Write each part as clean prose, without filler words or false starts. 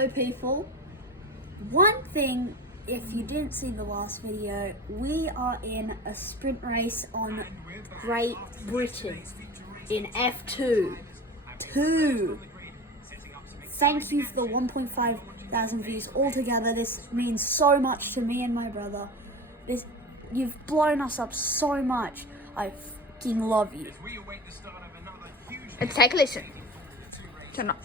Hello people. One thing, if you didn't see the last video, we are in a sprint race on Great Britain in F2. Thank you for the 1.5 thousand views altogether. This means so much to me and my brother. You've blown us up so much. I fucking love you. Let's take a listen. Turn on.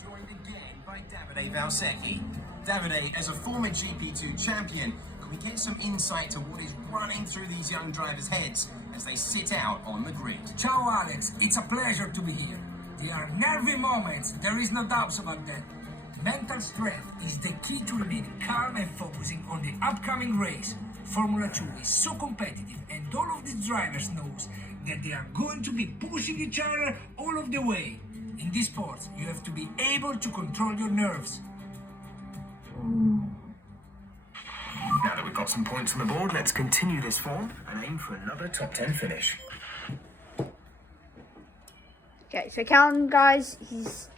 Davide Valsecchi. Davide, as a former GP2 champion, can we get some insight to what is running through these young drivers' heads as they sit out on the grid? Ciao Alex, it's a pleasure to be here. There are nervy moments, there is no doubt about that. Mental strength is the key to remain calm and focusing on the upcoming race. Formula 2 is so competitive and all of the drivers knows that they are going to be pushing each other all of the way. In this sport, you have to be able to control your nerves. Now that we've got some points on the board, let's continue this form and aim for another top 10 finish. Okay, so Callum, guys, he's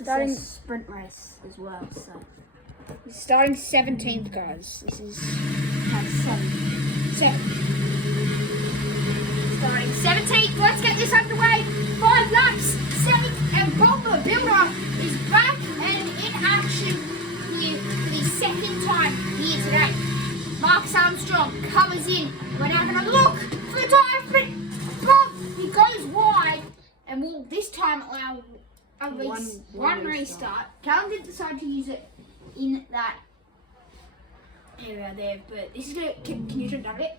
starting. It's a sprint race as well, so He's starting 17th, guys. This is kind of seven. starting 17th. Let's get this underway. 5 laps. 7th, and Bob the Builder is back and in action here for the second time here today. Marcus Armstrong comes in. We're now going to look for the tire print. Bob, he goes wide, and will this time allow at least one restart. Callum did decide to use it in that area there, but this is gonna. Can you turn down a bit?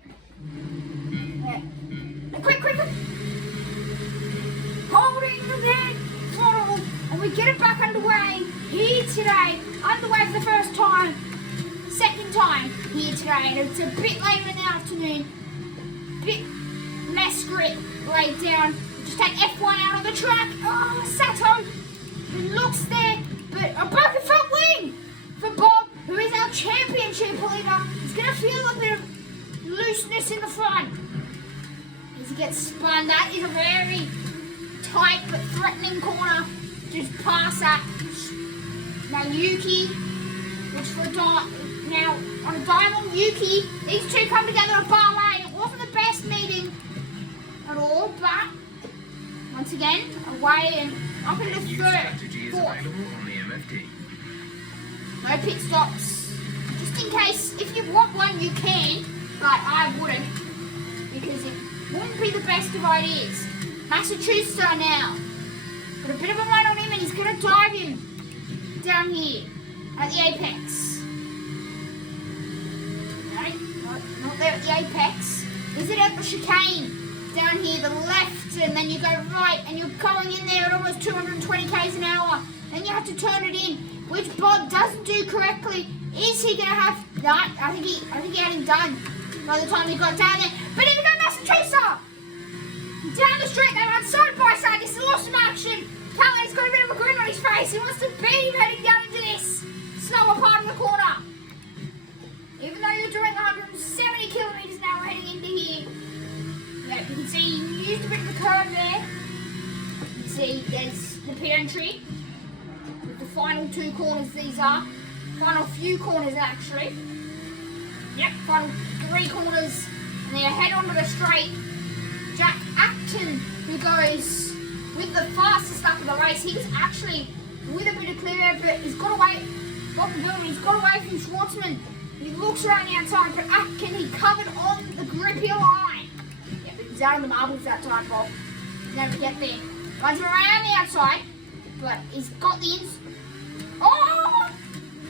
Quick! Holding the big throttle, and we get it back underway here today. Underway for the first time, second time here today, and it's a bit later in the afternoon. Bit less grip laid down. Just take F1 out on the track. Oh, Sato, it looks there, but a broken front wing for Bob, who is our championship leader. He's going to feel a bit of looseness in the front as he gets spun. That is a very tight but threatening corner. Just past that. Now Yuki looks for a dart. Now on a diamond, Yuki, these two come together at Bahrain. It wasn't the best meeting at all, but once again, away and up into third, fourth. No pit stops. Just in case, if you want one, you can, but I wouldn't, because it wouldn't be the best of ideas. Massachusetts are now. Got a bit of a run on him, and he's going to dive him down here at the apex. No, not there at the apex. Is it at the chicane? Down here, the left, and then you go right, and you're going in there at almost 220 k's an hour. Then you have to turn it in, which Bob doesn't do correctly. Is he gonna have that? I think he had him done by the time he got down there. But here we go, Massachusetts! Down the street, they run side by side. This is awesome action. Callum's got a bit of a grin on his face. He wants to beam heading down into this slower part of the corner. Even though you're doing 170 kilometers an hour heading into here. Yeah, you can see you used a bit of a curve there. You can see there's the pit entry. With the final 2 corners these are. Final few corners actually. Yep, final 3 corners. And then you head onto the straight. Jack Acton, who goes with the fastest lap of the race. He was actually with a bit of clear air, but he's got away. Bob the Builder, he's got away from Schwartzman. He looks around the outside, but Atkin, he covered on the grippy line. Yeah, but he's out on the marbles that time, Bob. He'll never get there. Runs around the outside, but he's got the ins. Oh!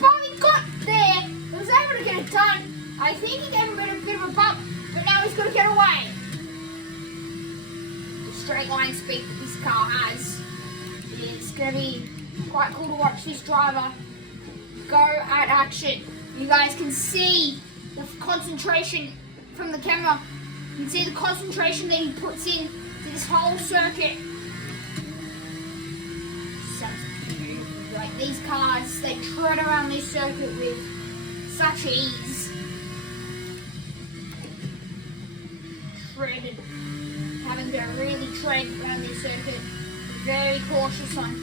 Bob, he got there. He was able to get it done. I think he gave him a bit of a bump, but now he's got to get away. The straight line speed that this car has is going to be quite cool to watch this driver go at action. You guys can see the concentration from the camera. You can see the concentration that he puts in to this whole circuit. So, like these cars, they tread around this circuit with such ease. Having to really tread around this circuit. Very cautious on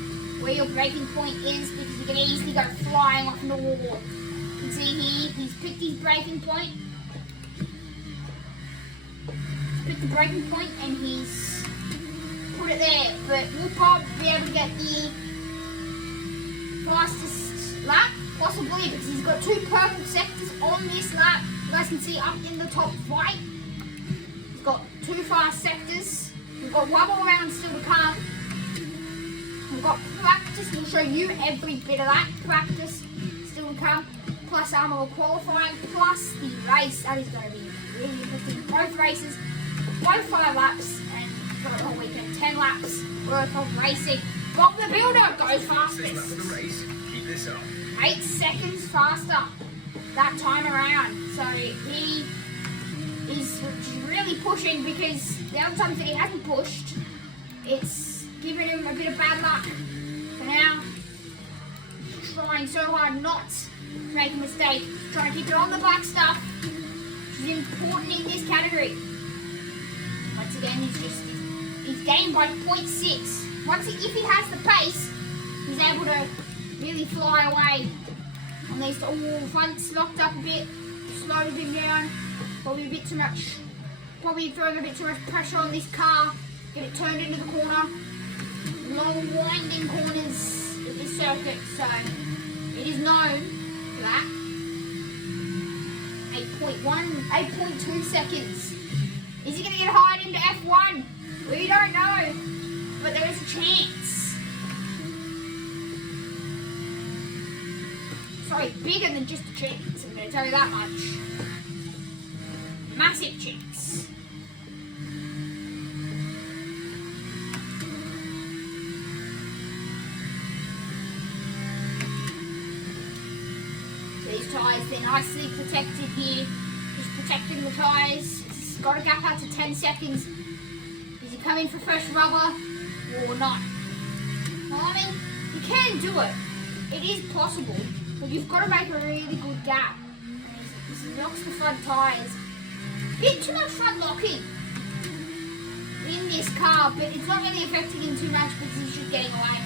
where your breaking point is because you can easily go flying off in the wall. You can see here, he's picked his breaking point. He's picked the breaking point and he's put it there. But will Bob be able to get the fastest lap? Possibly, because he's got 2 purple sectors on this lap. You guys can see up in the top right. He's got 2 fast sectors. We've got one more round still to come. We've got practice. We'll show you every bit of that practice still to come. Plus Armour qualifying. Plus the race. That is going to be really interesting. Both races, both 5 laps, and for the whole weekend, 10 laps worth of racing. Bob the Builder goes fastest. 6 laps of the race. Keep this up. 8 seconds faster that time around. So he is really pushing because the other times that he hasn't pushed, it's given him a bit of bad luck. So now, trying so hard not to make a mistake, trying to keep it on the black stuff, which is important in this category. Once again, he's gained by 0.6. If he has the pace, he's able to really fly away on these. Front's locked up a bit, slowed him down, probably a bit too much, probably throwing a bit too much pressure on this car, get it turned into the corner. Long winding corners of this circuit, so it is known for that. 8.2 seconds. Is he going to get hired into F1? We don't know, but there is a chance. Sorry, bigger than just a chance, I'm going to tell you that much. Massive chance. These tyres, they're nicely protected here. Just protecting the tyres. It's got a gap out to 10 seconds. Is he coming for fresh rubber or not? Well, I mean, you can do it. It is possible. But you've got to make a really good gap. This locks the front tyres. Bit too much front locking in this car, but it's not really affecting him too much because he's just getting away.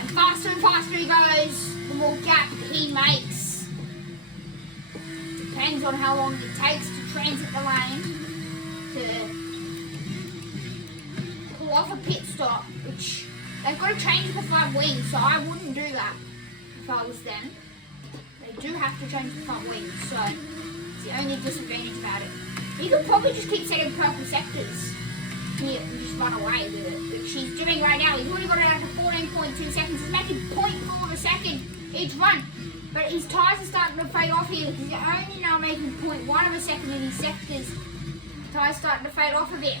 And faster he goes, the more gap he makes. Depends on how long it takes to transit the lane to pull off a pit stop, which they've got to change the front wing, so I wouldn't do that if I was them. They do have to change the front wing, so it's the only disadvantage about it. You could probably just keep setting purple sectors here and just run away with it, which he's doing right now. He's already got it out to 14.2 seconds. He's making 0.4 of a second each run, but his tyres are starting to fade off here because he's only now making 0.1 of a second in his sectors. The tyres starting to fade off a bit.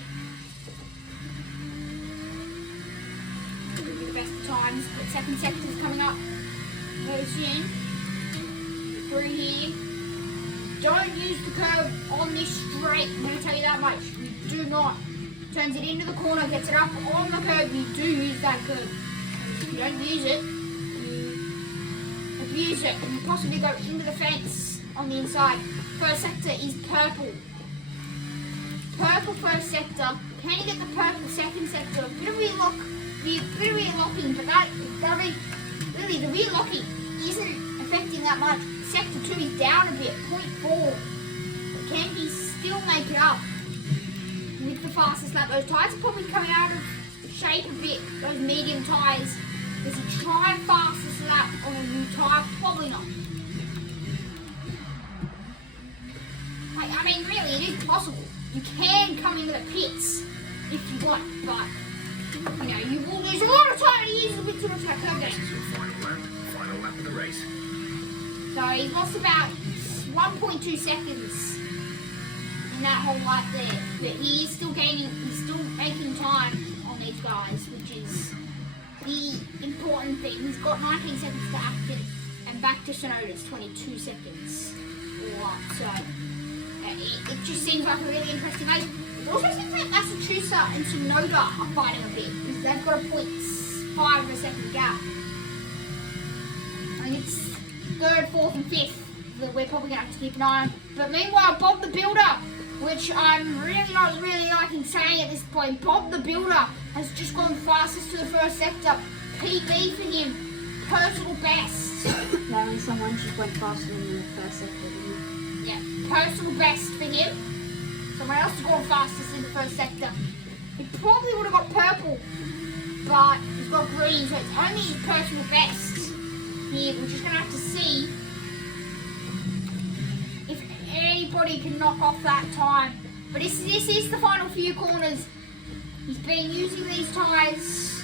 Could be the best of times, but second sector's coming up very soon. Through here. Don't use the curve on this straight, I'm going to tell you that much. You do not. Turns it into the corner, gets it up on the curve, you do use that curve. If you don't use it, you abuse it, and you possibly go into the fence on the inside. First sector is purple. Purple first sector. Can you get the purple second sector? A bit of rear locking, but really the rear locking isn't affecting that much. Sector 2 is down a bit, 0.4. But can he still make it up with the fastest lap? Those tyres are probably coming out of shape a bit, those medium tyres. Does he try fastest lap on a new tyre? Probably not. I mean, really, it is possible. You can come into the pits if you want, but you know, you will lose a lot of time and he uses a bit too much of that curve game. This is your final lap of the race. So he's lost about 1.2 seconds in that whole lap there, but he is still gaining, he's still making time on these guys, which is the important thing. He's got 19 seconds to Acton and back to Sonoda's 22 seconds. So it just seems like a really interesting race. It also seems like Massachusetts and Sonoda are fighting a bit because they've got a 0.5 of a second gap. I mean, it's third, fourth and fifth that we're probably going to have to keep an eye on. But meanwhile, Bob the Builder, which I'm really not liking saying at this point, Bob the Builder has just gone fastest to the first sector, PB for him. Personal best. That means someone just went faster than the first sector. Yeah, personal best for him. Someone else has gone fastest in the first sector. He probably would have got purple, but he's got green, so it's only his personal best. Here, we're just going to have to see if anybody can knock off that time. But this is the final few corners. He's been using these tyres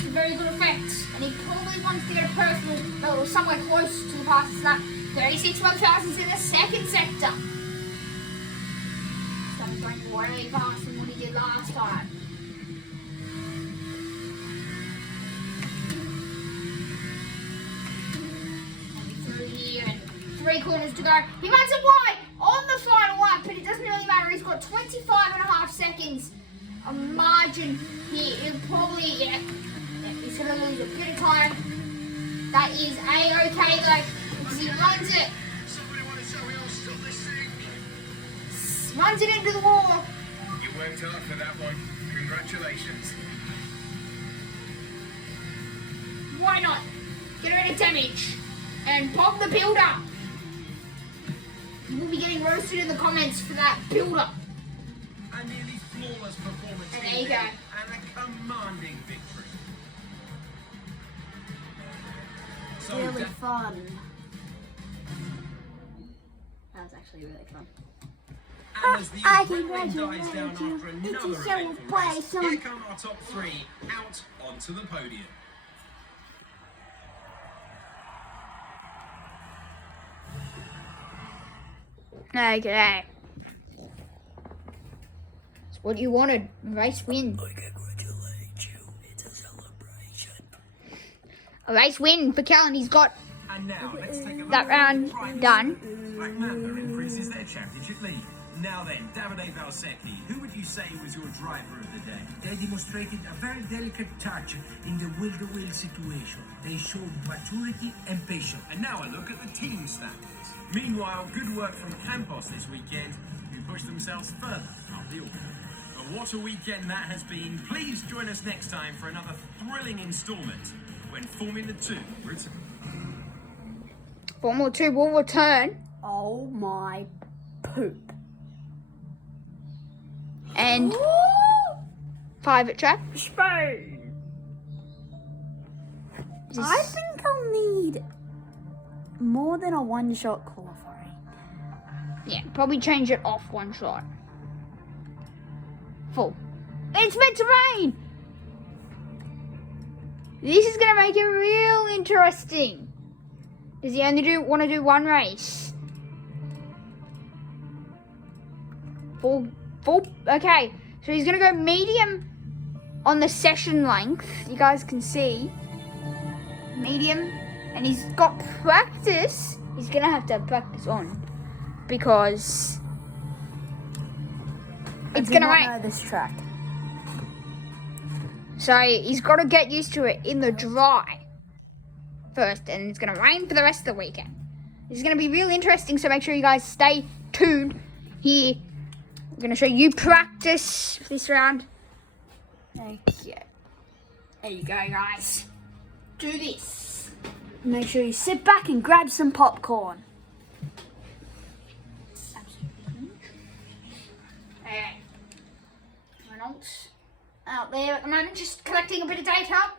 to very good effect, and he probably wants to get a personal, or somewhere close to the fastest lap. 36 1,000s in the second sector. So he's going way faster than what he did last time. Through here, and 3 corners to go. He runs it wide on the final lap, but it doesn't really matter. He's got 25.5 seconds. A margin here. He'll probably, he's going to lose a bit of time. That is A-okay though, because he runs it. Somebody want to tell me I'll stop this thing? Runs it into the wall. You worked hard for that one. Congratulations. Why not? Get rid of damage. And pop the builder. You will be getting roasted in the comments for that builder. A nearly flawless performance. And there you go. And a commanding victory. So Really fun. That was actually really fun. And as the I adrenaline congratulate dies down you. after It's another a eventful race, celebration. here come our top 3 out onto the podium. Okay. It's what you wanted. Race win. I congratulate you. It's a celebration. A race win for Kellen. He's got And now let's take a look that at round the prizes. done. Black Mamba increases their championship lead. Now then, Davide Valsecchi, who would you say was your driver of the day? They demonstrated a very delicate touch in the wheel-to-wheel situation. They showed maturity and patience. And now a look at the team standings. Meanwhile, good work from Campos this weekend, who pushed themselves further up the order. But what a weekend that has been. Please join us next time for another thrilling instalment when Formula 2 returns. Formula 2 will return. Oh my poop. And private track. Spain. I think I'll need more than a one-shot qualifying. Yeah, probably change it off one shot. Full. It's meant to rain! This is going to make it real interesting. Does he only want to do one race? Full. Okay, so he's going to go medium on the session length. You guys can see. Medium. And he's got practice. He's going to have to have practice on. Because it's going to rain. I know this track. So he's got to get used to it in the dry first, and it's going to rain for the rest of the weekend. This is going to be real interesting, so make sure you guys stay tuned here. I'm going to show you practice this round. Okay. There you go, guys. Do this. Make sure you sit back and grab some popcorn. Okay. Reynolds out there at the moment, just collecting a bit of data.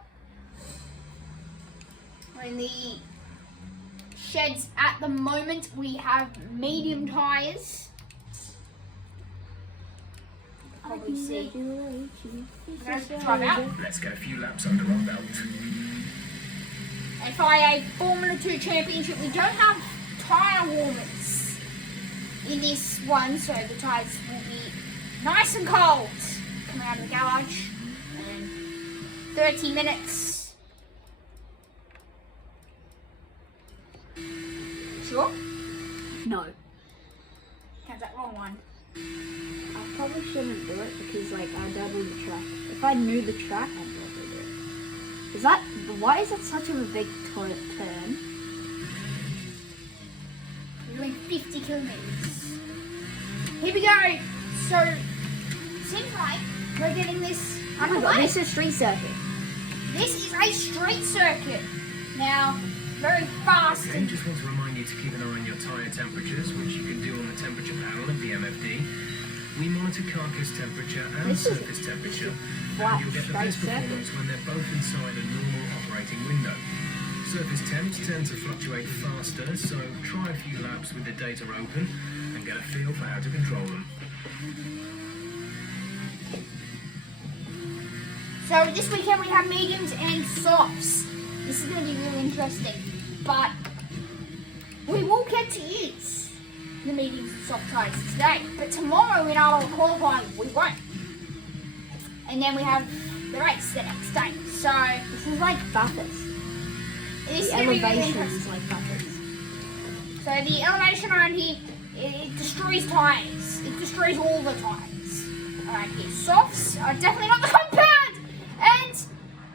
We're in the sheds at the moment. We have medium tyres. Probably see. I'm going to drive out. Let's get a few laps under our belt. FIA Formula 2 Championship. We don't have tyre warmers in this one, so the tyres will be nice and cold. Coming out of the garage. And 30 minutes. Sure? No. How's that wrong one? I probably shouldn't do it because, like, I don't know the track. If I knew the track, I'd probably do it. Is that... Why is that such a big turn? We're doing 50 kilometers. Here we go. So, seems like we're getting this Oh my god, underway. this is street circuit. This is a street circuit. Now, very fast. Okay, just want to remind you to keep an eye on your tyre temperatures, which you can do on the temperature panel of the MFD. We monitor carcass temperature and This is surface temperature, flat, and you'll get the straight best performance when they're both inside a normal operating window. Surface temps tend to fluctuate faster, so try a few laps with the data open and get a feel for how to control them. So this weekend we have mediums and softs. This is going to be really interesting. But we will get to use the mediums and soft tyres today. But tomorrow in our qualifying we won't. And then we have the race the next day. So This is like Bathurst. this is The going to be really elevation interesting. is like Bathurst. So the elevation around here, it destroys tyres. It destroys all the tyres around here. Softs are definitely not the compound. And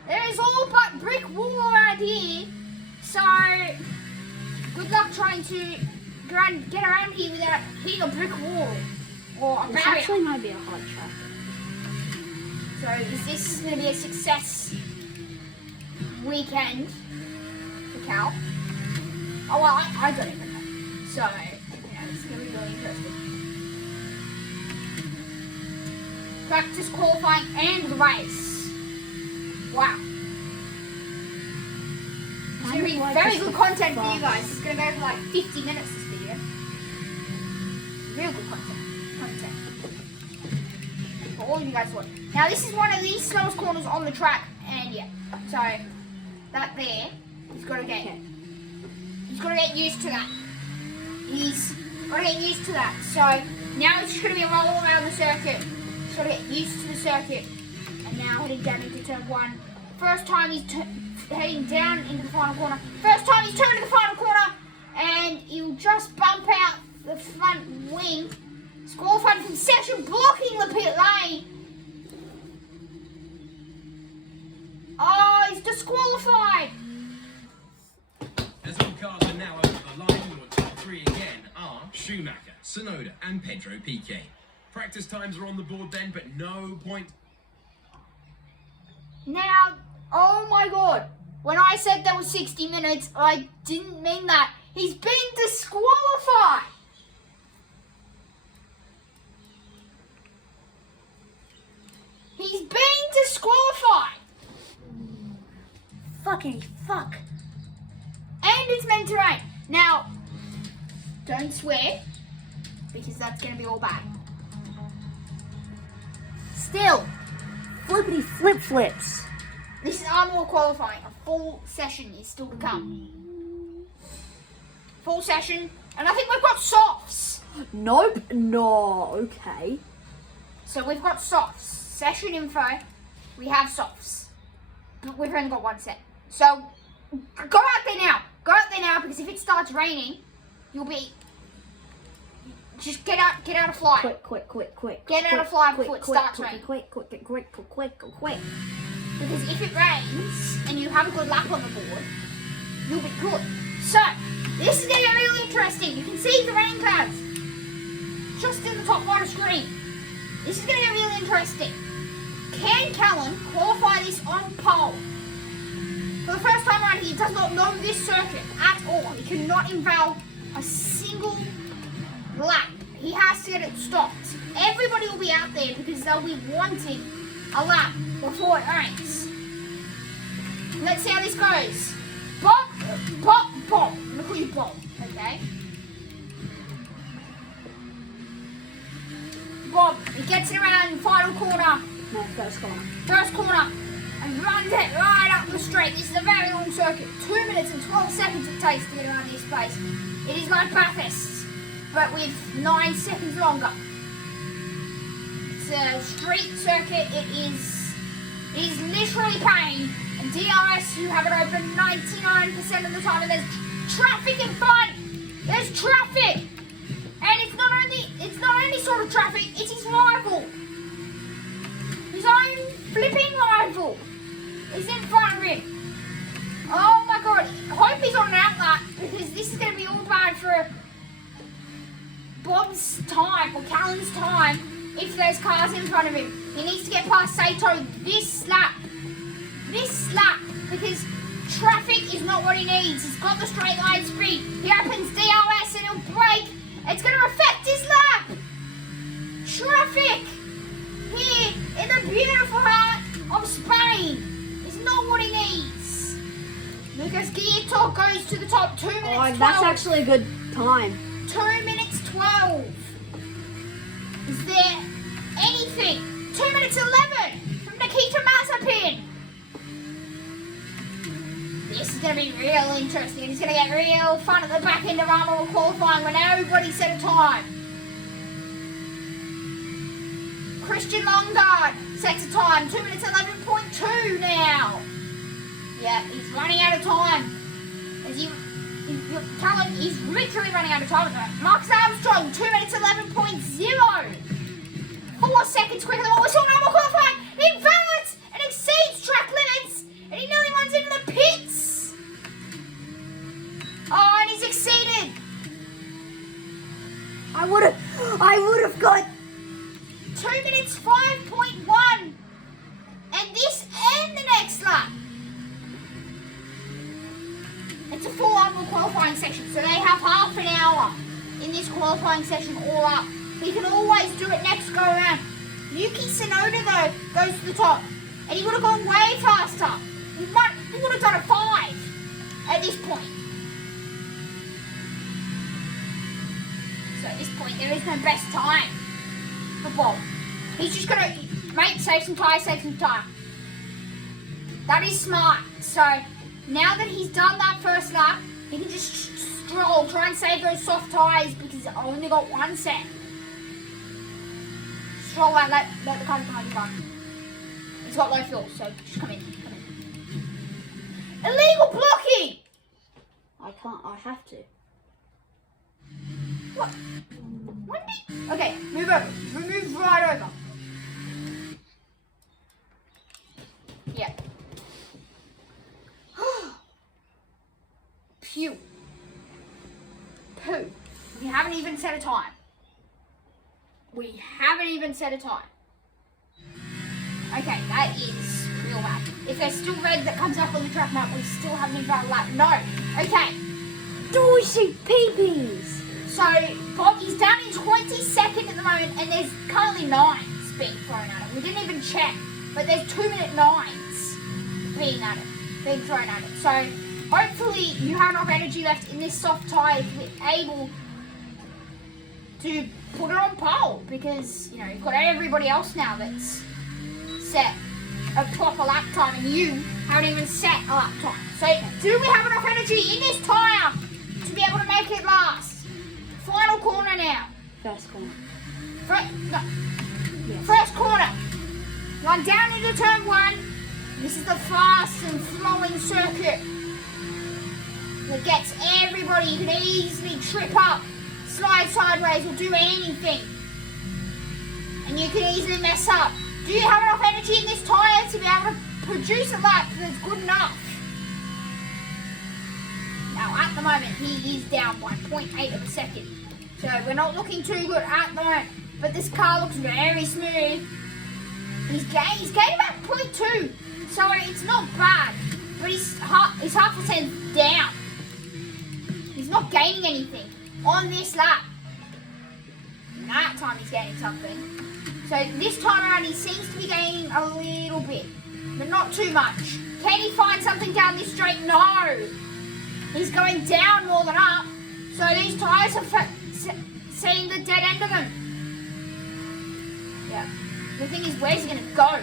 there is all but brick wall around here. So good luck trying to get around here without hitting a brick wall or a This barrier. actually might be a hard track. So is this going to be a success weekend for Cal? Oh well, I don't even know. So yeah, this is going to be really interesting. Practice, qualifying, and the race. Wow. It's going to be very good content for you guys. It's going to go for like 50 minutes this video. Real good content for all of you guys to watch. Now this is one of the slowest corners on the track, and yeah, so that there, he's got to get used to that. He's got to get used to that. So now it's just going to be a roll around the circuit. He's got to get used to the circuit. And now heading down into turn 1. First time he's heading down into the final corner. First time he's turned to the final corner, and he'll just bump out the front wing. Disqualified from section, blocking the pit lane. Oh, he's disqualified. As all cars are now over the line, your top 3 again are Schumacher, Tsunoda, and Pedro Piquet. Practice times are on the board then, but no point. Now, oh my god, when I said there was 60 minutes, I didn't mean that. He's been disqualified. He's been disqualified. Fucking fuck. And it's meant to rain. Now, don't swear, because that's going to be all bad. Still, flippity flip flips. This is Armor qualifying. A full session is still to come. Full session. And I think we've got softs. Nope. No. Okay. So we've got softs. Session info. We have softs. But we've only got one set. So go out there now. Go out there now, because if it starts raining, you'll be... Just get out of flight. Quick. Get out of flight before it starts raining. Quick. Because if it rains and you have a good lap on the board, you'll be good. So, this is going to get really interesting. You can see the rain clouds just in the top right of screen. This is going to get really interesting. Can Callan qualify this on pole? For the first time around, he does not know this circuit at all. He cannot invalid a single lap. He has to get it stopped. Everybody will be out there because they'll be wanting a lap before it rains. Let's see how this goes. Bob. I'm gonna call you Bob, okay? Bob, he gets it around final corner. No, first corner. First corner, and runs it right up the straight. This is a very long circuit. 2 minutes and 12 seconds it takes to get around this place. It is like Bathurst, but with 9 seconds longer. It's a street circuit. It is literally pain. And DRS, you have it open 99% of the time, and there's traffic in front. There's traffic, and it's not only sort of traffic. It's his rival. His own flipping rival is in front of him. Oh my god! I hope he's on an outlap, because this is going to be all bad for Bob's time or Callan's time if there's cars in front of him. He needs to get past Sato this lap. this lap because traffic is not what he needs. He's got the straight line speed. He opens DRS and he'll brake. It's going to affect his lap. Traffic here in the beautiful heart of Spain is not what he needs. Lucas Guillotot goes to the top. 2 minutes 12. That's actually a good time. 2 minutes 12. Is there anything? 2 minutes 11 from Nikita Mazepin. This is going to be real interesting. It's going to get real fun at the back end of Armour qualifying when everybody set a time. Christian Longard sets a time. 2 minutes 11.2 now. Yeah, he's running out of time. He's literally running out of time at the moment. Marcus Armstrong, 2 minutes 11.0. 4 seconds quicker than what we saw in Armour qualifying. He invalidates and exceeds track limits. And he nearly runs into the pits. Oh, and he's exceeded. I would have got 2 minutes 5.1. And this and the next lap. It's a full Armour qualifying section, so they have half an hour in this qualifying session all up. So you can always do it next go around. Yuki Tsunoda though goes to the top, and he would have gone way faster. He would have done a 5 at this point. So at this point there is no best time for Bob. He's just gonna save some time. That is smart. So now that he's done that first lap, he can just stroll, try and save those soft tyres because he's only got one set. Stroll out, let the car behind you run. He's got low fuel, so just come in. Illegal blocking! I can't. I have to. What? Okay, move over. Move right over. Yeah. Phew. Poo. We haven't even set a time. Okay, that is real bad. If there's still red that comes up on the track map, we still haven't even done a lap. No. Okay. Dorsey peepees. So, Bob, he's down in 22nd at the moment, and there's currently 9s being thrown at him. We didn't even check, but there's 2-minute 9s being thrown at it. So, hopefully you have enough energy left in this soft tyre to be able to put it on pole, because, you know, you've got everybody else now that's set a proper lap time, and you haven't even set a lap time. So, do we have enough energy in this tyre to be able to make it last? Final corner now. First corner. First corner. Run down into turn 1. This is the fast and flowing circuit that gets everybody. You can easily trip up, slide sideways, or do anything. And you can easily mess up. Do you have enough energy in this tyre to be able to produce a lap that's good enough? Now, at the moment, he is down by 0.8 of a second. So we're not looking too good at the moment. But this car looks very smooth. He's gained about 0.2. So it's not bad. But he's half a cent down. He's not gaining anything on this lap. That time he's gaining something. So this time around he seems to be gaining a little bit. But not too much. Can he find something down this straight? No. He's going down more than up. So these tyres are seeing the dead end of them. Yeah. The thing is, where's he going to go?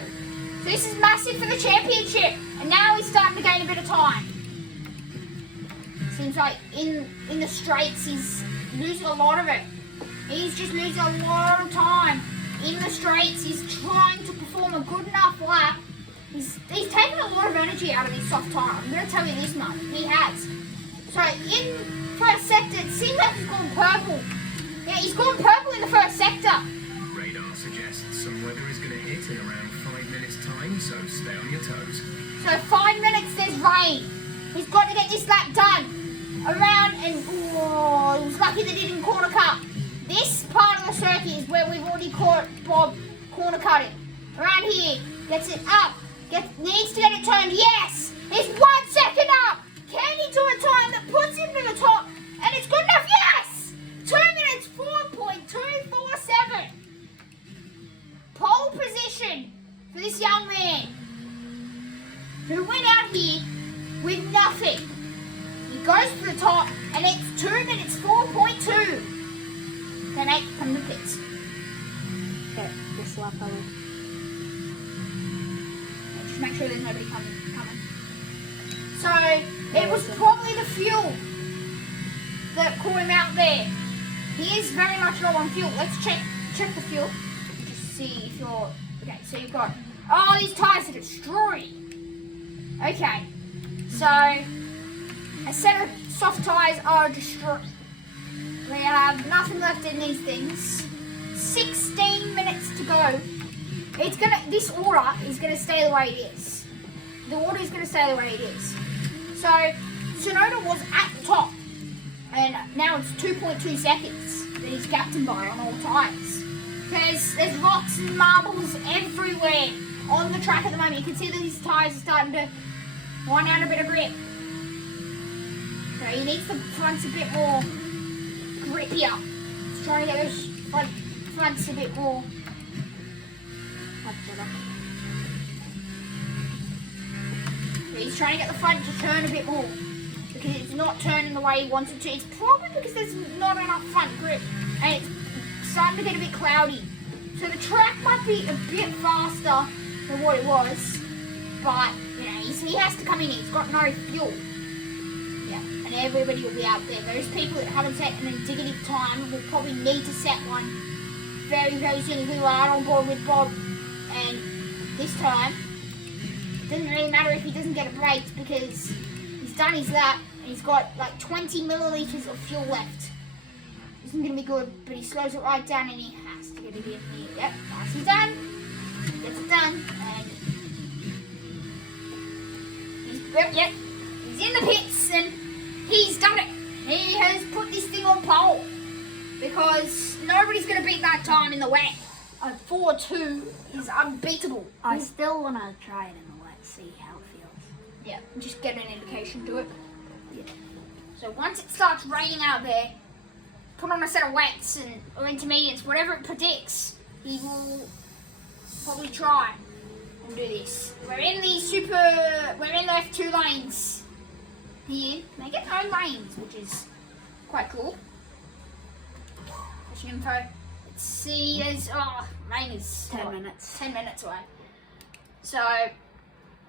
So this is massive for the championship. And now he's starting to gain a bit of time. Seems like in the straights he's losing a lot of it. He's just losing a lot of time. In the straights, he's trying to perform a good enough lap. He's taken a lot of energy out of his soft tyre. I'm going to tell you this much. He has. So in first sector, it seems like he's gone purple. Yeah, he's gone purple in the first sector. Radar suggests some weather is going to hit in around 5 minutes' time, so stay on your toes. So 5 minutes, there's rain. He's got to get this lap done. Around and, he was lucky they didn't corner cut. This part of the circuit is where we've already caught Bob corner cutting. Around here, gets it up, Needs to get it turned. Yes! It's 1 second up! Can he do a time that puts him to the top? And it's good enough. Yes! 2 minutes 4.247. Pole position for this young man who went out here with nothing. He goes to the top and it's 2 minutes 4.2. Then 8 from the pits. Okay, this lap I will. Just make sure there's nobody coming. So it was probably the fuel that caught him out there. He is very much low on fuel. Let's check the fuel. Just see if you're okay. So you've got these tires are destroyed. Okay, so a set of soft tires are destroyed. We have nothing left in these things. 16 minutes to go. This order is gonna stay the way it is. The order is gonna stay the way it is. So Tsunoda was at the top, and now it's 2.2 seconds that he's gapped him by on all tires. Because there's rocks and marbles everywhere on the track at the moment. You can see that these tires are starting to wind out a bit of grip. So he needs the fronts a bit more grippier. He's trying to get those fronts a bit more. He's trying to get the front to turn a bit more because it's not turning the way he wants it to. It's probably because there's not enough front grip and it's starting to get a bit cloudy. So the track might be a bit faster than what it was, but you know he has to come in. He's got no fuel. Yeah, and everybody will be out there. Those people that haven't set an indicative time will probably need to set one very, very soon. We were out on board with Bob, and this time it doesn't really matter if he doesn't get a break because he's done his lap and he's got like 20 milliliters of fuel left. Isn't going to be good, but he slows it right down and he has to get it in here. Yep, nice, he's done. Gets it done, and he's in the pits and he's done it. He has put this thing on pole because nobody's going to beat that time in the wet. A 4.2 is unbeatable. I still want to try it in the wet, see how it feels. Yeah, just get an indication to it. Yeah. So once it starts raining out there, put on a set of wets or intermediates, whatever it predicts, he will probably try and do this. We're in the F2 lanes here. They get no lanes, which is quite cool. Pushing info. Let's see, there's, rain is 10 minutes. 10 minutes away. So,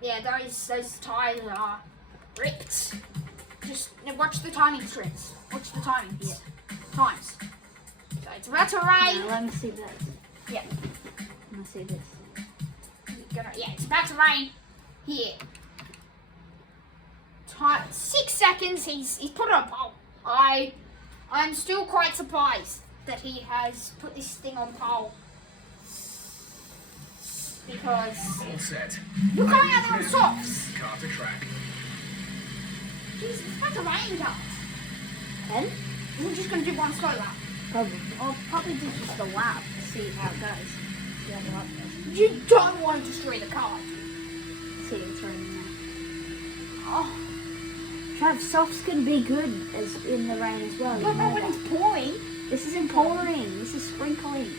yeah, those tyres are ripped. Just watch the timing strips. Watch the timings. Yeah. Times. So it's about to rain. Now, let me see this. Yeah. Let me see this. It's about to rain here. 6 seconds. He's put it on pole. I'm still quite surprised that he has put this thing on pole because All set. you're going out there on softs. Car to track. Jeez, it's about to rain, guys. 10? We're just going to do one slow lap. Probably. I'll probably do just a lap to see how it goes. See how the lap goes. You don't want to destroy the car. See, it's raining now. Oh, Trav, softs can be good as in the rain as well. but You know not when that. it's pouring. This isn't pouring. This is sprinkling.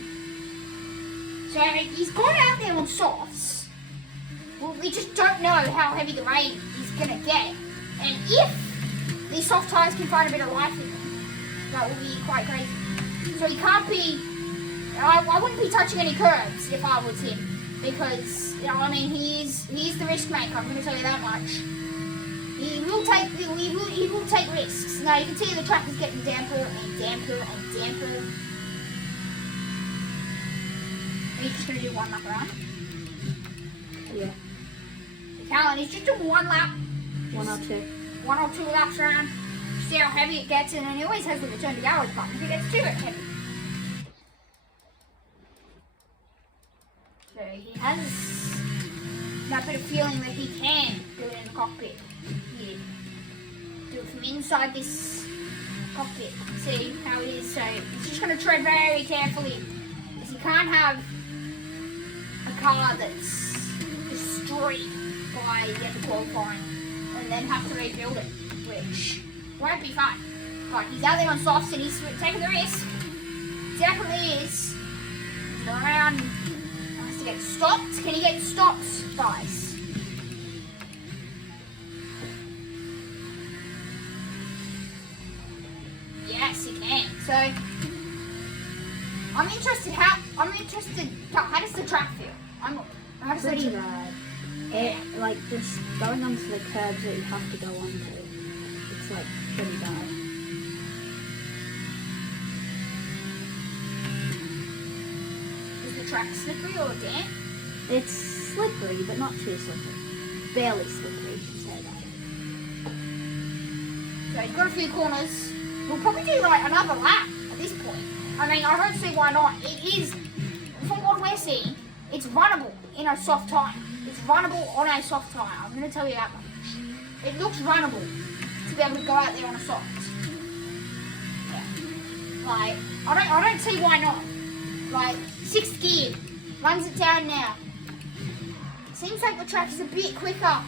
So he's gone out there on softs. Well, we just don't know how heavy the rain is going to get. And if these soft tyres can find a bit of life in them, that will be quite crazy. So he can't be... I wouldn't be touching any curbs if I was him. Because, you know, I mean, he's the risk maker, I'm going to tell you that much. He will take risks. Now, you can see the track is getting damper and damper and damper. Are you just going to do one lap around? Yeah. Callan, he's just doing one lap. 1 or 2. 1 or 2 laps around. See how heavy it gets, and then he always has the return to garage button if it gets too heavy. So he has that bit of feeling that he can do it in the cockpit. Yeah. Do it from inside this cockpit. See how it is. So he's just going to tread very carefully. Because you can't have a car that's destroyed destroyed by the end of qualifying and then have to rebuild it, which won't be fun. But he's out there on softs and he's taking the risk. Definitely is. He's around. Has to get stopped. Can he get stopped, guys? Yes, he can. So I'm interested. How does the track feel? How does Pretty it? bad. It, like, just going onto the curbs that you have to go onto, it's like pretty bad. Is the track slippery or damp? It's slippery, but not too slippery. Barely slippery, you should say that. So he's got a few corners. We'll probably do like another lap at this point. I mean, I don't see why not. It is, from what we're seeing, it's runnable in a soft tire. It's runnable on a soft tire. I'm going to tell you that much. It looks runnable to be able to go out there on a soft. Yeah. Like, I don't see why not. Like, 6th gear, runs it down now. Seems like the track is a bit quicker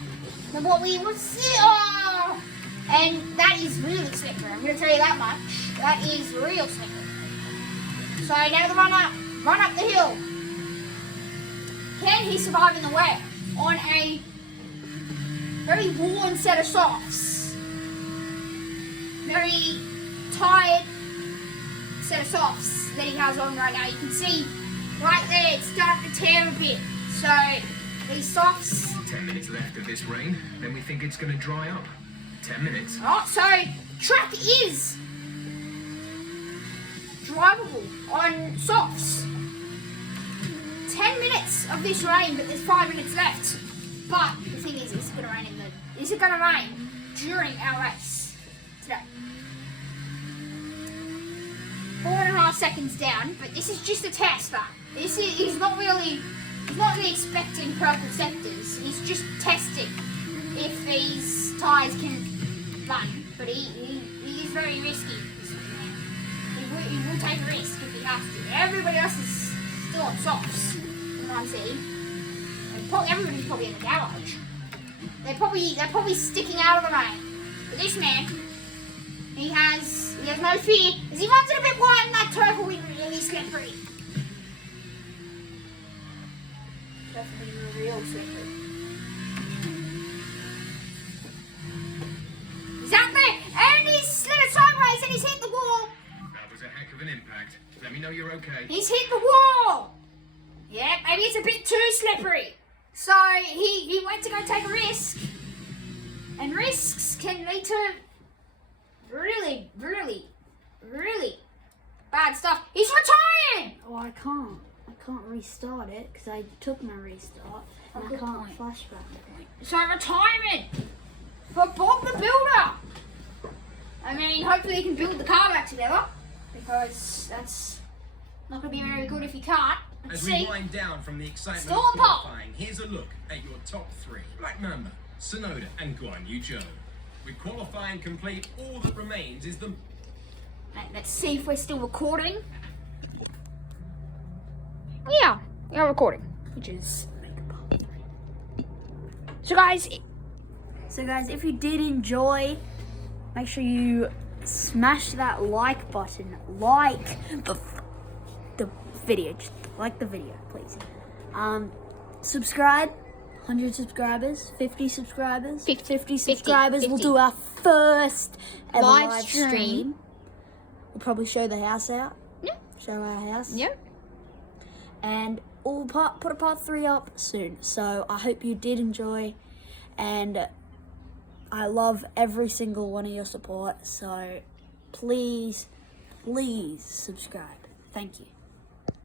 than what we would see. Oh! And that is really slippery. I'm going to tell you that much. That is real slippery. So now the run up the hill. Can he survive in the wet on a very worn set of softs? Very tired set of softs that he has on right now. You can see right there it's starting to tear a bit. So these softs. 10 minutes left of this rain, then we think it's going to dry up. 10 minutes. Oh, so track is drivable on softs. 10 minutes of this rain, but there's 5 minutes left. But the thing is it going to rain is it going to rain during our race today? 4.5 seconds down, but this is just a test. That he's not really expecting purple sectors. He's just testing if these tyres can run. But he is very risky. He will take a risk if he has to. Everybody else is still on softs, from what I'm seeing. Everybody's probably in the garage. They're probably sticking out of the rain. But this man, he has no fear. As he runs it a bit wide and that turf will be really slippery. Turf will be real slippery. He's out there and he's slid it sideways and he's hit the wall. That was a heck of an impact. Let me know you're okay. He's hit the wall. Yeah, maybe it's a bit too slippery. So he went to go take a risk. And risks can lead to really, really, really bad stuff. He's retiring! Oh, I can't restart it because I took my restart and I good can't point. flashback. So retirement for Bob the Builder. I mean, hopefully he can build the car back together because that's not going to be very good if he can't. Let's As we see. wind down from the excitement Still of on pole. qualifying, here's a look at your top 3. Black Mamba, Sonoda and Guan Yu Zhou. With qualifying complete, all that remains is the... Right, let's see if we're still recording. Yeah, we are recording, which is so guys. So guys, if you did enjoy, make sure you smash that like button. Like the video. Just like the video, please. Subscribe. 100 subscribers, 50 subscribers, 50 subscribers. 50. We'll do our first ever Live live stream. stream. We'll probably show the house out. Yeah. Show our house. Yep. And we'll put a part 3 up soon. So I hope you did enjoy, and I love every single one of your support. So please subscribe. Thank you.